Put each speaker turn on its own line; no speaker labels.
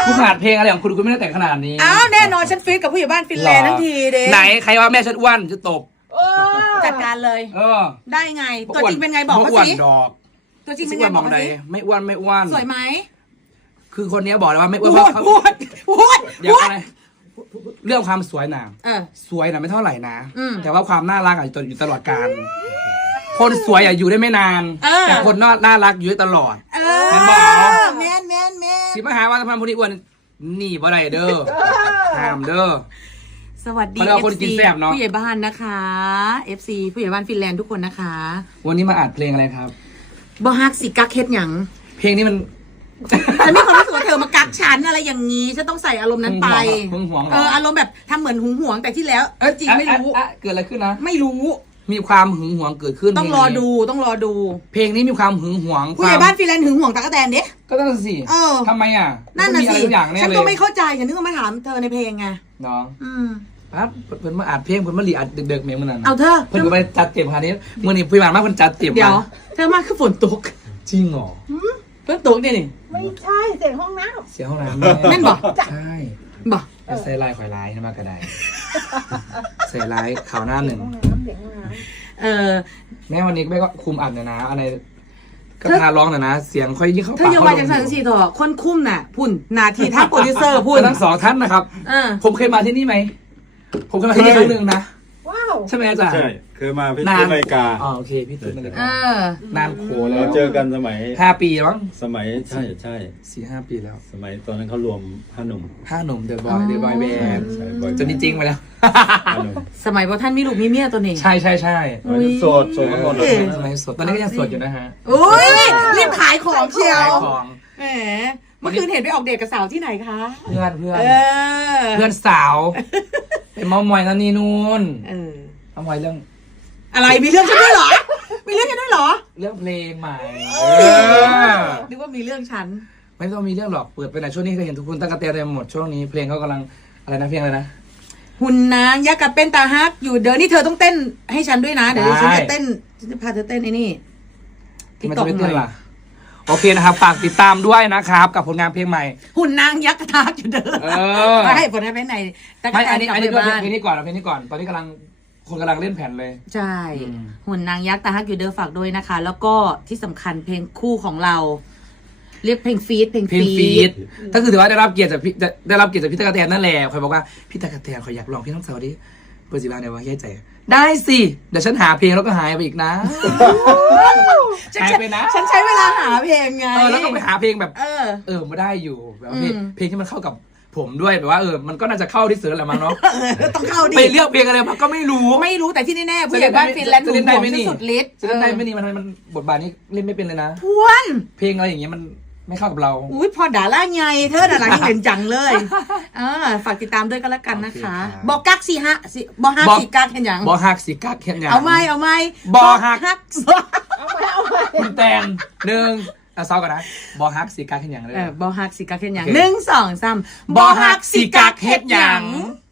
คุณขนาดเพลงอะไรของคุณไม่ได้แต่งขนาดนี้
อ้าวแน่นอนฉันฟีดกับผู้ใหญ่บ้านฟินแลนด์ทั้งทีเด้
ไหนใครว่าแม่ฉันอ้วนจะตบ
จัดการเลยได้ไงตัวจริงเป็นไงบอกเขาสิตัวจริงเป็นไงบอกเขาสิ
ไม่อ้วน
สวยไหม
คือคนนี้บอกเลยว่าไม่อ้วน
พูด
เดี๋ยวอะไรเรื่องความสวยนะสวยนะไม่เท่าไหร่นะแต่ว่าความน่ารักอยู่ตลอดกาลคนสวยอยู่ได้ไม่นานแต่คนน่ารักอยู่ได้ตลอด
แม่นบอกแม่น
สิมาหาว่าทำไมผู้นี้อ้วนนี่บ่ได้เด้อห้ามเด้อ
สวัสดี
FC
ผู้ใหญ่บ้านนะคะ FC ผู้ใหญ่บ้านฟินแลนด์ทุกคนนะคะ
วันนี้มาอัดเพลงอะไรครับ
บ่ฮักสิกักเฮ็ดหยัง
เพลงนี้มัน
ฉันมีความรู้สึกว่าเธอมากักฉันอะไรอย่างนี้ฉันต้องใส่อารมณ์นั้นไปอารมณ์แบบทำเหมือนหึงหวงแต่ที่แล้วจริงไม่รู้
เกิดอะไรขึ้นนะ
ไม่รู้
มีความหึงหวงเกิดขึ้น
ต้องรอดู
เพลงนี้มีความหึงหวง
ผู้ใหญ่บ้านฟินแลนด์หึงหวงตากแตนเด้
ก็ต้องสิทำไมอ่ะ
นั่นน่ะสิฉันก็ไม่เข้าใจฉันนึกว่ามาถามเธอในเพลงไง
น้องครับเพิ่นมาอัดเพลงเพิ่นมาหลีอัดเด็กๆเมียมันนั่น
เอาเธอ
เพิ่นก็ไปจัดเต็มคราวนี้เมื่อนี้พี่บานมากเพิ่นจัดเต็ม
เดี๋ยวเธอมาคือฝนตก
จริงเหรอ
เพิ่นตกนี่
ไม่ใช่เสียงห้องน้
ำ
นั่นบอก
ใช่
บอก
ใส่ลายข่อยลายมากระไดใส่ลายข่าวหน้าหนึ่งแม่วันนี้แม่ก็คุมอัดเนี่ยนะอะไรก็พาร้องนะเสียงค่อยยิ่งเข้าปาก
เธออย่ามาจากสันสีถอคนคุ้มน่ะพุ่นนาทีท่าโปรดิวเซอร์พุ่น
ทั้งสองท่านนะครับผมเคยมาที่นี่ไหมผมเคยมาที่นี่ครั้งหนึ่งนะ
ว้าว
ใช่ไหมอาจารย์
ใช่เคยมาพี่ตุ้นนาฬิกา
โอเคพี่ตุ้นนาฬิกานานโขแล้ว
เราเจอกันสมัย
5 ปีมั้ง
สมัยใช่
4-5 ปีแล้ว
สมัยตอนนั้นเขารวม5 หนุ่ม
เดอะบอยแบนด์จนจริงๆไปแล้ว
สมัยพอท่านมีลูกมีเมียตัวนี้
ใช่
โสดกันหมด
สมัยสดตอนนี้ก็ยังสดอยู่นะฮะ
อุ้ยรีบขายของเชียวแหมเมื่อคืนเห็นไปออกเดทกับสาวที่ไหนคะ
เพื่อนสาวไปเมามอยนั่นนี่นู่นเมามอยเรื่อง
อะไรมีเรื่องฉันด้วยเหรอมีเรื่องฉันด้วยเหรอ
เรื่องเพลงใหม่
นึกว่ามีเรื่องฉัน
ไม่ต้องมีเรื่องหรอกเปิดไปไหนช่วงนี้เคยเห็นทุกคนตั้งกระเตงเต็มหมดช่วงนี้เพลงเขากำลังอะไรนะเพลงอะไรนะ
หุ่นนางยักษ์กับเป็นตาฮักอยู่เดี๋ยวนี่เธอต้องเต้นให้ฉันด้วยนะเดี๋ยวฉันจะเต้นฉันจะพาเธอเต้นไอ้นี่
ที่มันจะไม่เต้นล่ะโอเคนะครับฝากติดตามด้วยนะครับกับผลงานเพลงใหม่
หุ่นนางยักษ์กระทากอยู่เดิมไม่ให้ผลงานเพลงไหน
ไม่อันนี้เพลงนี้ก่อนตอนนี้คนกำลังเล่นแผ่นเลย
ใช่หุ่นนางยักษ์ตาฮักอยู่เดิมฝากด้วยนะคะแล้วก็ที่สำคัญเพลงคู่ของเราเรียกเพลงฟีด
ก็คือถือว่าได้รับเกียรติจากพี่ตะกะแตนนั่นแหละคอยบอกว่าพี่ตะกะแตนขออยากลองพี่น้องสาวดิเปิดสิบ้างเดี๋ยวว่าแย่ใจได้สิเดี๋ยวฉันหาเพลงแล้วก็หายไปอีกนะหายไปนะ
ฉันใช้เวลาหาเพลงไง
แล้วก็ไปหาเพลงแบบไม่ได้อยู่แบบเพลงที่มันเข้ากับผมด้วยแบบว่ามันก็น่าจะเข้าที่สุดแหละมั้งเนาะ
ต้องเข้าดิ
ไปเลือกเพลงอะไรมาก็ไม่รู้
แต่ที่แน่ๆผู้ใหญ่บ้านฟินแลนด์ถูกห่วงที่สุดฤทธิ์
จะเล่นได้ไม่นี่มันบทบาทนี้เล่นไม่เป็นเลยนะ
พวน
เพลงอะไรอย่างเงี้ยมันไม่เข้ากับเรา
อุ้ยพอด่าล่าไงเธอด่าล่าที่เป็นจังเลยฝากติดตามด้วยก็แล้วกันนะคะบอกกักสิฮะบอกฮักสิกักเห็นยัง
บอกฮักสิกักเห็นยัง
เอาไม่
บอกฮักคุณแตน1ซ้อมกันนะบอกฮักสิกักเห็นยังเลย
บอกฮักสิกักเห็นยัง1 2 3
บอกฮักสิกักเห็นยัง